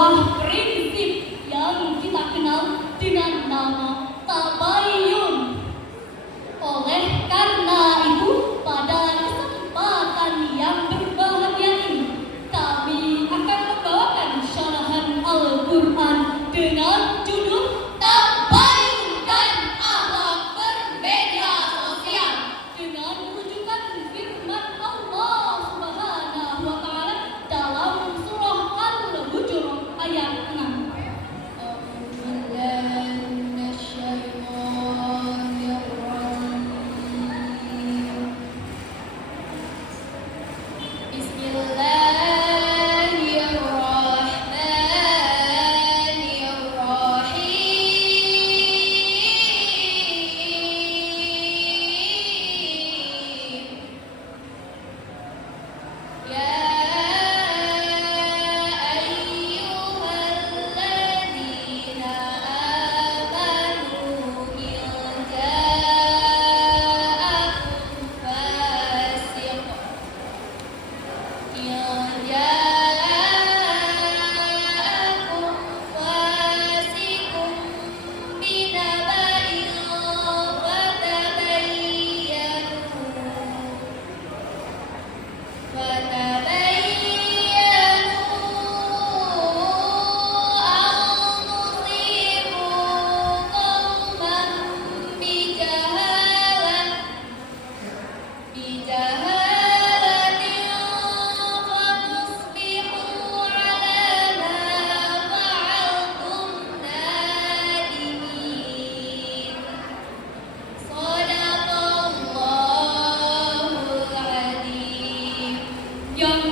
sebuah prinsip yang kita kenal dengan nama tabayun. Oleh karena itu, pada kesempatan yang berbahagia ini, kami akan membawakan syarahan Al-Quran dengan judul Tabayun dan Akhlak Bermedia Sosial, dengan rujukan firman Allah Subhanahu wa Ta'ala dalam surah Al-Hujurat ayat 6.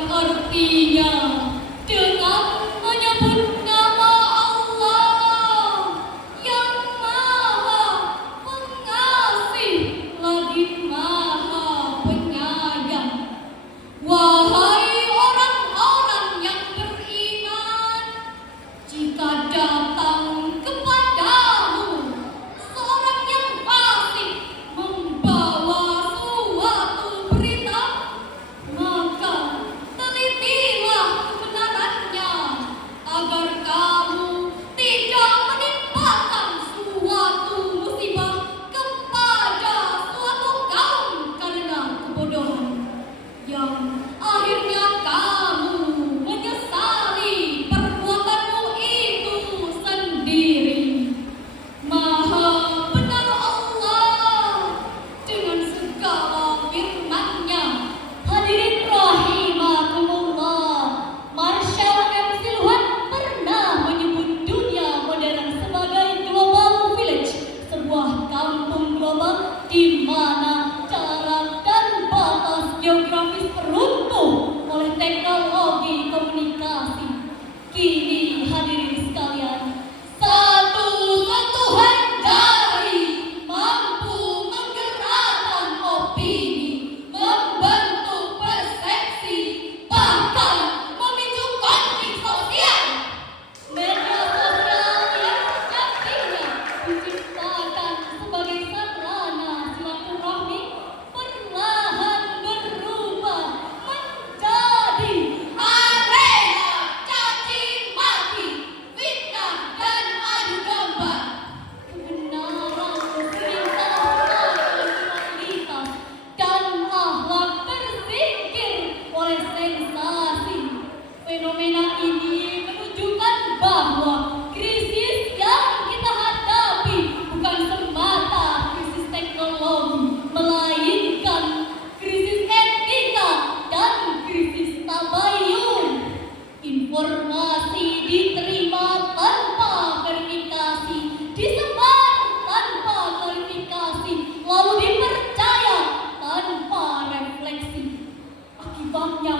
Artinya dengan menyebut nama Allah yang Maha Pengasih lagi Maha Penyayang. Wahai orang-orang yang beriman, jika datang kepadamu seorang yang fasik membawa suatu berita, maka telitilah kebenarannya agar kamu tidak menimpakan suatu musibah kepada suatu kaum karena kebodohan, yang akhirnya kamu menyesali perbuatanmu itu sendiri. Maha benar Allah dengan segala firman-Nya. Hadirin rahimakumullah, Marshall M. Silwan pernah menyebut dunia modern sebagai global village, sebuah kampung global di mana jarak dan batas geografis runtuh oleh teknologi komunikasi. Kini hadirin sekalian, satu sentuhan jari mampu menggerakkan opini, membentuk persepsi, bahkan memicu konflik sosial. Media sosial yang sejatinya diciptakan sebagai sarana silaturahmi perlahan berubah menjadi arena caci maki, fitnah dan adu domba. Kebenaran seringkali moralitas dan akhlak tersingkir oleh sensasi. Fenomena ini menunjukkan bahwa krisis yang kita hadapi bukan semata krisis teknologi, melainkan krisis etika dan krisis tabayun. Informasi diterima tanpa verifikasi, disebar tanpa klarifikasi, lalu dipercaya tanpa refleksi. Akibatnya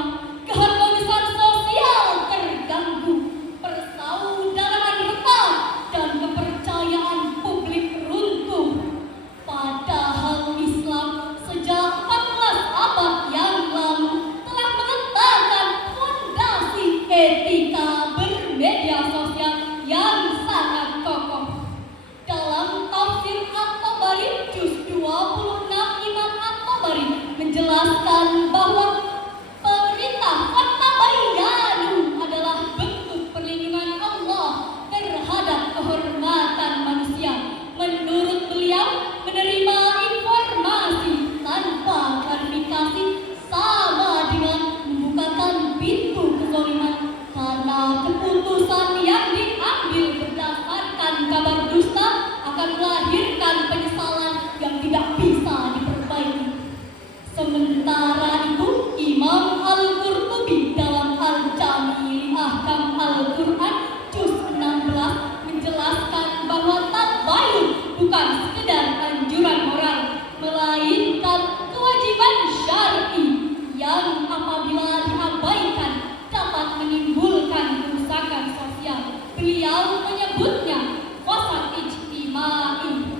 beliau menyebutnya wasat ijtimai.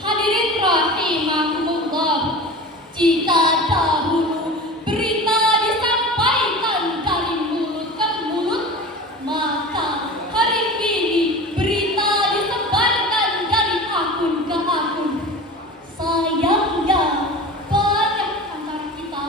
Hadirin rahimakumullah, jika dahulu berita disampaikan dari mulut ke mulut, maka hari ini berita disebarkan dari akun ke akun. Sayangnya banyak antara kita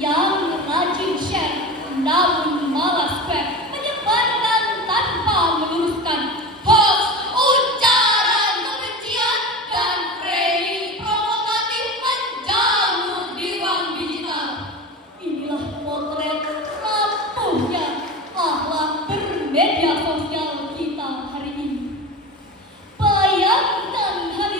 yang rajin share namun malas menyebarkan tanpa meluruskan hoax, ujaran kebencian, dan framing provokatif menjamur di ruang digital. Inilah potret rapuhnya akhlak bermedia sosial